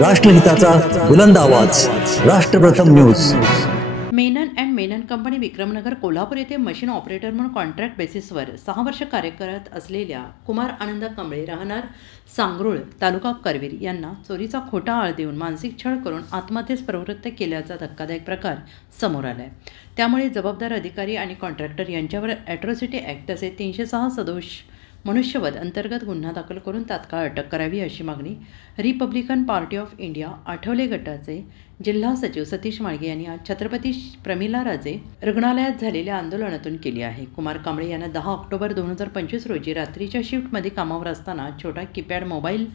राष्ट्रहिताचा बुलंद आवाज, Rashtrapratham news. Menon and Menon company Vikramnagar Kolhapur येथे मशीन ऑपरेटर म्हणून कॉन्ट्रॅक्ट बेसिसवर 6 वर्ष कार्य करत असलेल्या कुमार आनंद कांबळे राहणार सांगरुळ तालुका करवीर यांना चोरीचा खोटा आळ देऊन मानसिक छळ करून आत्महत्येस प्रवृत्त केल्याचा धक्कादायक प्रकार समोर आलाय। त्यामुळे जबाबदार अधिकारी आणि कॉन्ट्रॅक्टर यांच्यावर ॲट्रॉसिटी ॲक्ट तसेच 306 सदोष मनुष्यवध अंतर्गत गुन्हा दाखल करून तात्काळ अटक करावी अशी मागणी Republican party of India Athawale गटाचे जिल्हा सचिव सतीश माळगे यांनी आज छत्रपती प्रमिला राजे रुग्णालयात झालेल्या आंदोलनातून केली आहे। कुमार कांबळे यांना 10 ऑक्टोबर 2025 रोजी रात्रीच्या शिफ्टमध्ये कामावर असताना छोटा कीपॅड मोबाईल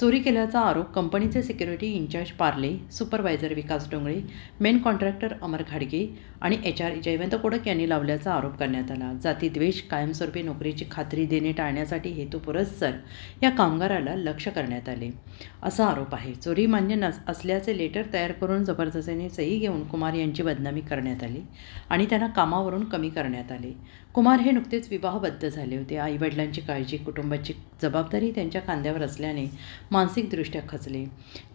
चोरी केल्याचा आरोप कंपनीचे सिक्युरिटी इंचार्ज पार्ले, सुपरवायझर विकास डोंगळे, मेन कॉन्ट्रॅक्टर अमर घाडगे आणि HR जयवंत कोडक यांनी लावल्याचा आरोप करण्यात आला। जाती द्वेष, कायमस्वरूपी नोकरीची खात्री देणे टाळण्यासाठी हेतुपुरस्सर या कामगाराला लक्ष्य करण्यात आले असा आरोप आहे। चोरी मान्य असल्याचे लेटर तयार करून जबरदस्तीने सही घेऊन कुमार यांची बदनामी करण्यात आली आणि त्यांना कामावरून कमी करण्यात आले। कुमार हे नुकतेच विवाहबद्ध झाले होते। आईवडिलांची काळजी, कुटुंबाची जबाबदारी त्यांच्या खांद्यावर असल्याने मानसिकदृष्ट्या खचले।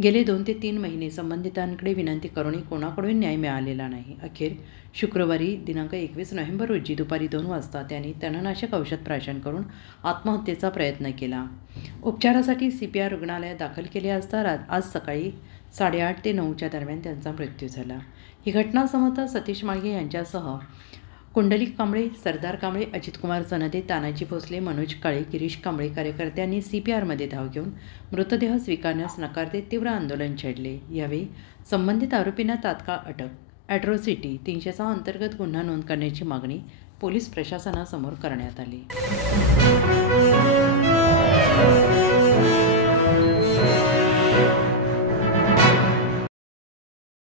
गेले 2 ते 3 महिने संबंधितांकडे विनंती करूनही कोणाकडून न्याय मिळालेला नाही। अखेर शुक्रवारी दिनांक 21 नोव्हेंबर रोजी दुपारी 2 वाजता त्यांनी तणनाशक औषध प्राशन करून आत्महत्येचा प्रयत्न केला। उपचारासाठी CPR रुग्णालयात दाखल केले असता आज सकाळी 8:30 ते 9च्या दरम्यान त्यांचा मृत्यू झाला। ही घटना समजता सतीश माळगे यांच्यासह कुंडलिक कांबळे, सरदार कांबळे, अजित कुमार सनदे, तानाजी भोसले, मनोज काळे, गिरीश कांबळे कार्यकर्त्यांनी CPRमध्ये धाव घेऊन मृतदेह स्वीकारण्यास नकार देत तीव्र आंदोलन छेडले। यावेळी संबंधित आरोपींना तात्काळ अटक, ॲट्रॉसिटी 306 अंतर्गत गुन्हा नोंद करण्याची मागणी पोलीस प्रशासनासमोर करण्यात आली।